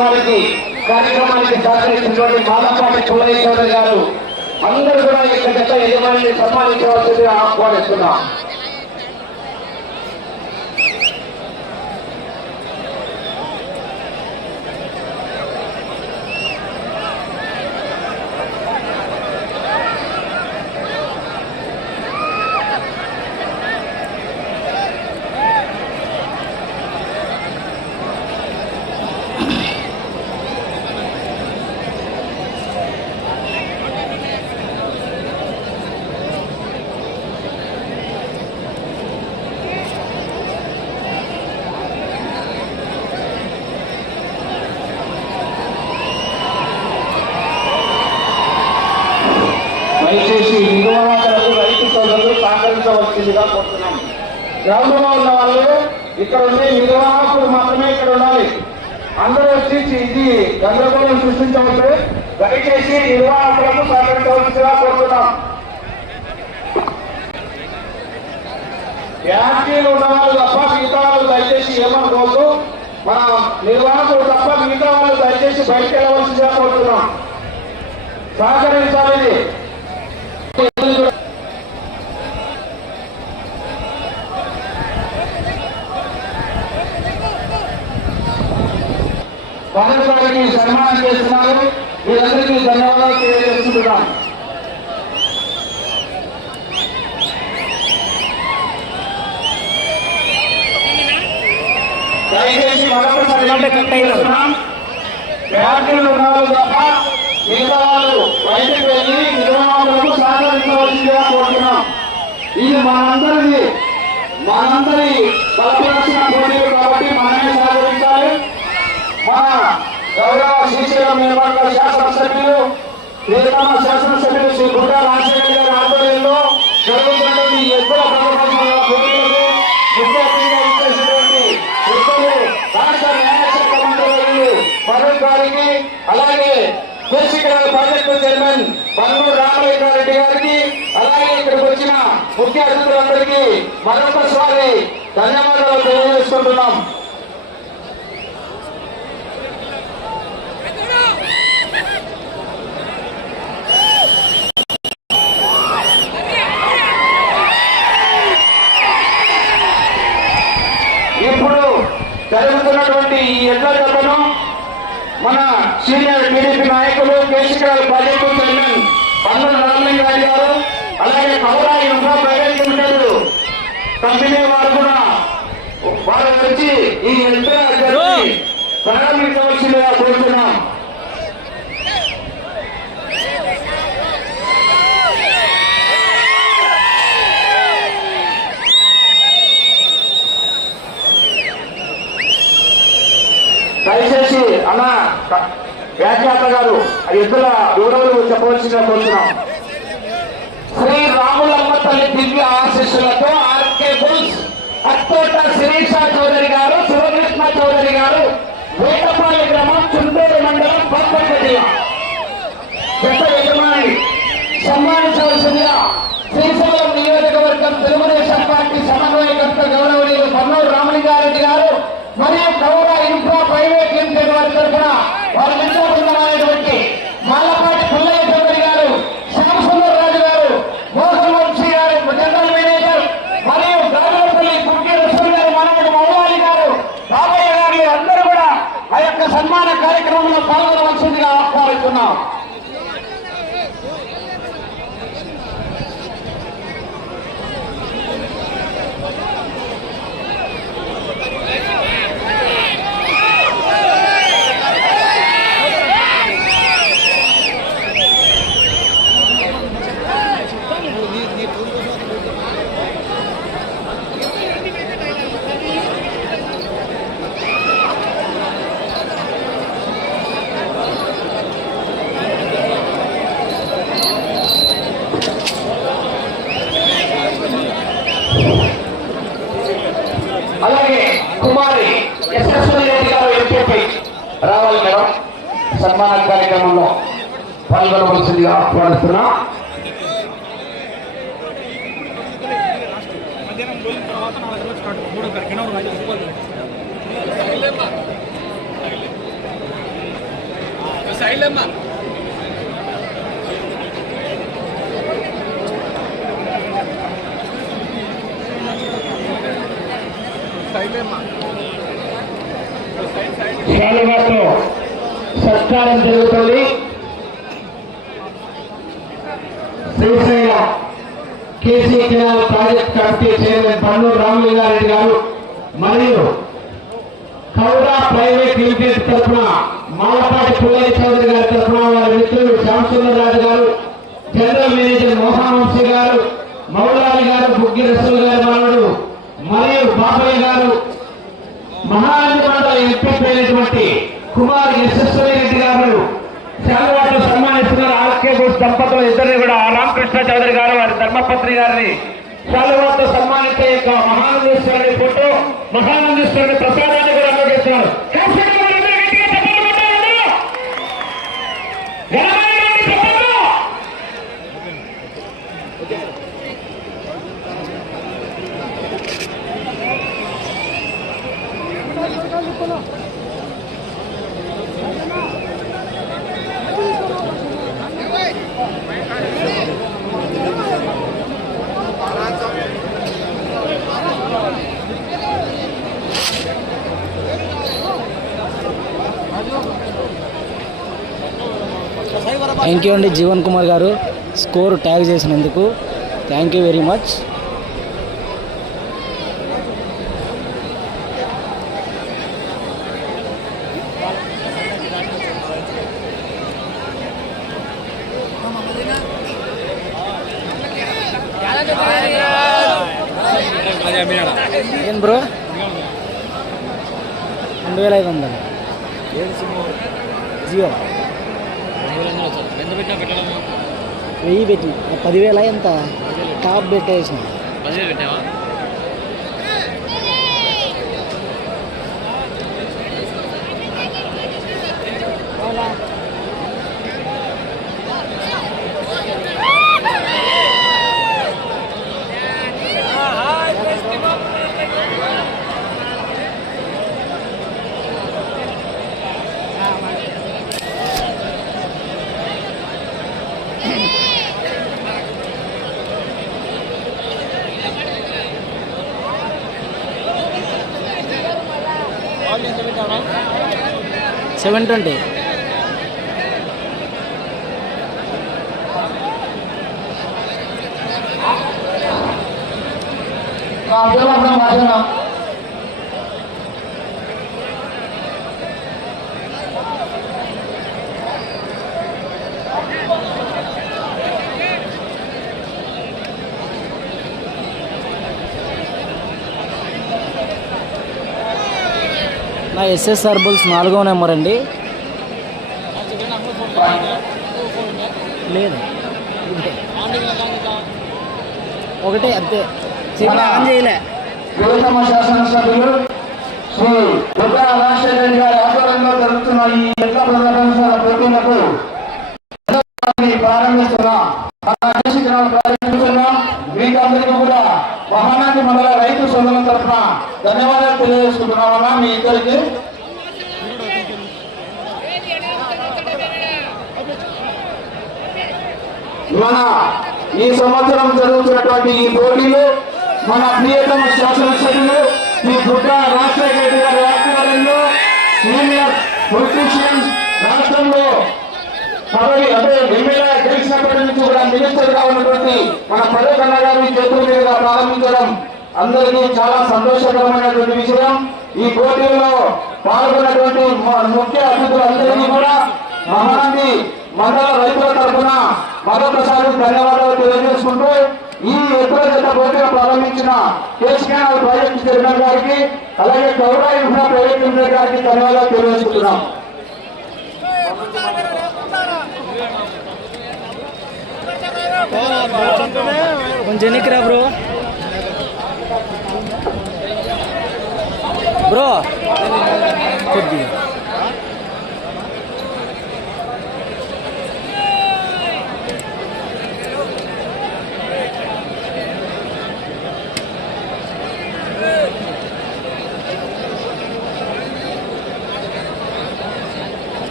వారికి కార్యక్రమానికి సహకరించినటువంటి మాలపాటి చూడయ్య చౌదరి గారు అందరూ కూడా ఇక్కడ యజమానిని సన్మానించవలసిందిగా ఆహ్వానిస్తున్నాం దయచేసి నిర్వహణకు రైతు సోదరులు సహకరించవలసిందిగా కోరుతున్నాం గ్రామంలో ఉన్న వాళ్ళు ఇక్కడ ఉండే నిర్వాహకులు మాత్రమే ఇక్కడ ఉండాలి. అందరూ వచ్చి ఇది గందరగోళం సృష్టించవచ్చు దయచేసి నిర్వాహకులకు సహకరించవలసిందిగా కోరుతున్నాం. యాక్టీలు ఉన్న వాళ్ళు తప్ప మిగతా వాళ్ళు దయచేసి ఏమనుకోవద్దు. మన నిర్వాహకులు తప్ప మిగతా వాళ్ళు దయచేసి బయటకు వెళ్ళవలసిందిగా కోరుతున్నాం. సహకరించాలి ఇది. పవన్ గారికి సన్మానం చేస్తున్నారు వీరందరికీ ధన్యవాదాలు తెలియజేస్తున్నాం దయచేసి వ్యాఖ్యలు ఉన్నవాళ్ళు తప్ప మిగతా వాళ్ళు బయటకు వెళ్ళి నిర్మాణాలకు సహకరించవలసిందిగా కోరుతున్నాం. ఇది మనందరిది మనందరి బలపరిచిన పోటీలు కాబట్టి మనమే సహకరించాలి. మన గౌరవ శ్రీశైలం నిర్మాణ శాసనసభ్యులు శాసనసభ్యులు శ్రీ గుడ్డ రాజశేఖర్ గారి ఆధ్వర్యంలో జరుగుతున్నటువంటి ఈ ఎద్దుల ప్రదర్శనల పోటీలకు ముఖ్య అతిథిగా ఇచ్చేసినటువంటి ఎద్దులు రాష్ట్ర న్యాయశాఖ మంత్రులు ఫరూక్ గారికి అలాగే కేసీఆర్ ప్రాజెక్టు చైర్మన్ పన్నూరు రామలింగారెడ్డి గారికి అలాగే ఇక్కడికి వచ్చిన ముఖ్య అతిథులందరికీ మరొకసారి ధన్యవాదాలు తెలియజేసుకుంటున్నాం. ఇప్పుడు జరుగుతున్నటువంటి ఈ ఎడ్ల జతను మన సీనియర్ టీడీపీ నాయకులు కేసీఆర్ ప్రాజెక్టు చైర్మన్ పన్నుల రామలింగ గారు అలాగే కమరాయి ఇన్ఫ్రా ప్రైవేట్ లిమిటెడ్ కంపెనీ వారు కూడా వారు వచ్చి ఈ జతని ప్రారంభించవలసిందిగా కోరుతున్నాం దయచేసి అన్న వ్యాఖ్యాత గారు ఆ ఎద్దుల వివరాలు చెప్పవలసిందిగా కోరుతున్నాం. శ్రీ రాములమ్మ తల్లి దివ్య ఆశీస్సులతో ఆర్కే బుల్స్ అత్తోట శిరీష చౌదరి గారు శివకృష్ణ చౌదరి గారు వేటపాలి గ్రామం చుండూరు మండలం పక్కన జిల్లా గత యజమాని సన్మానించవలసిందిగా శ్రీశైలం నియోజకవర్గం తెలుగుదేశం పార్టీ సమన్వయకర్త గౌరవనీయులు పన్నూరు రామలింగారెడ్డి గారు మరియు కౌర ఇన్ఫ్రా ప్రైవేట్ లిమిటెడ్ వారి తరఫున వారి మిత్రబృందమైనటువంటి మాలపాటి పుల్లయ్య చౌదరి గారు శ్యామసుందర్ రాజు గారు మోహన్ వంశీ గారు జనరల్ మేనేజర్ మరియు గాజులపల్లి కుట్టి రసూల్ గారు మనవడు మౌలాలి గారు రామయ్య గారు అందరూ కూడా ఆ యొక్క సన్మాన కార్యక్రమంలో పాల్గొనవలసిందిగా ఆహ్వానిస్తున్నాం అలాగే కుమారి యశస్వతి రెడ్డి గారు ఎంపీపీ రావాలి మేడం సన్మాన కార్యక్రమంలో పాల్గొనవలసిందిగా ఆహ్వానిస్తున్నా. శైలమ్మ శైలమ్మ తర్వాత నాలుగు గంటలకు స్టార్ట్ మూడో తారీఖున ఒక ఐదు రూపాయలు శైలమ్మ శైలమ్మ శాలివాతో సత్కారం జరుగుతుంది. Srisaila KC canal project committee chairman Pannuru Ramalinga Reddy గారు మరియు కౌడా ప్రైవేట్ లిమిటెడ్ తరఫున మాలపాటి పుల్లయ్య చౌదరి గారి తరఫున వారి మిత్రులు శ్యామసుందరరాజు గారు జనరల్ మేనేజర్ మోహన్ వంశీ గారు మౌలాలి గారు బుగ్గి రసూల్ గారి మనవడు మరియు బాబయ్య గారు మహారాజు మండల ఎంపీ అయినటువంటి కుమార్ యశస్వరి రెడ్డి గారు శాలవాట్లు సన్మానిస్తున్నారు. ఆర్కే బోస్ దంపతులు ఇద్దరిని కూడా రామకృష్ణ చౌదరి గారు వారి ధర్మపత్రి గారిని శాలవాట్లు సన్మానించే యొక్క మహానందేశ్వరుడి ఫోటో మహానందేశ్వరుడి ప్రసాదాన్ని కూడా అందజేస్తున్నారు. థ్యాంక్ యూ అండి జీవన్ కుమార్ గారు స్కోర్ ట్యాగ్ చేసినందుకు. Thank you very much. ఏం బ్రో? రెండు వేల ఐదు వందలు. జియో. వెయ్యి పెట్టిన. పదివేల ఎంత? టాప్ పెట్టేసిన. పదివేలు పెట్టావా? వాళ్ళు ఎంత పెట్టావా సెవెన్ నా ఎస్ఎస్ఆర్ బుల్స్ నాలుగో నెంబర్ అండి. లేదు. ఒకటే అంతే. సిగ్నల్ ఆన్ చేయలే. యువతమ శాసనసభ్యులు శ్రీ దుర్గా రాజశేఖర రెడ్డి గారి ఆధ్వర్యంలో జరుగుతున్న ఈ ఎట్ల ప్రదర్శనల పోటీలకు ప్రారంభిస్తున్నాం మన అధ్యక్షులను ప్రారంభిస్తున్నాం. మీకు అందరికీ కూడా మహానాటి మండల రైతు సోదరుల తరఫున ధన్యవాదాలు తెలియజేసుకుంటున్నామన్నా మీ ఇద్దరికి. మన ఈ సంవత్సరం జరుగుతున్నటువంటి ఈ పోటీలు మన ప్రియతమ శాసనసభ్యులు ఈ గుడ్డ రాజశేఖర గారి ఆధ్వర్యంలో సీనియర్ పొలిటీషియన్స్ రాష్ట్రంలో పదవి అంటే ఎమ్మెల్యే గెలిచినప్పటి నుంచి కూడా మినిస్టర్గా ఉన్నటువంటి మన పర్యటన గారి చేతుల మీదుగా ప్రారంభించడం అందరికీ చాలా సంతోషకరమైనటువంటి విషయం. ఈ పోటీల్లో పాల్గొన్నటువంటి ముఖ్య అతిథులందరికీ కూడా మహానంది మండల రైతుల తరఫున మరొకసారి ధన్యవాదాలు తెలియజేసుకుంటూ ఈ ఎత్తుల జత పోటీలు ప్రారంభించిన కేసీఆర్ ప్రాజెక్టు చైర్మన్ గారికి అలాగే గౌరవ ఇన్ఫ్రా ప్రైవేట్ లిమిటెడ్ గారికి ధన్యవాదాలు తెలియజేసుకుంటున్నాం. కొంచెం ఎన్నికిరా బ్రో. bro, కొద్దిగా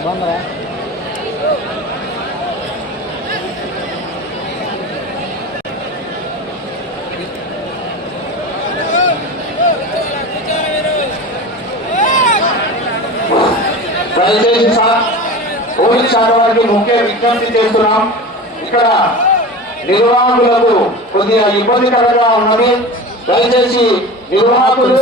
Vamos lá. శాఖ వారికి ముఖ్య విజ్ఞప్తి చేస్తున్నాం. ఇక్కడ నిర్వాహకులకు కొద్దిగా ఇబ్బందికరంగా ఉన్నది. దయచేసి నిర్వాహకులు.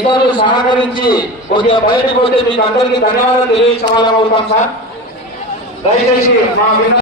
ఇతరులు సహకరించి కొద్దిగా బయటకు వస్తే మీకు అందరికీ ధన్యవాదాలు తెలియజేసిన వాళ్ళం అవుతాం సార్. దయచేసి మా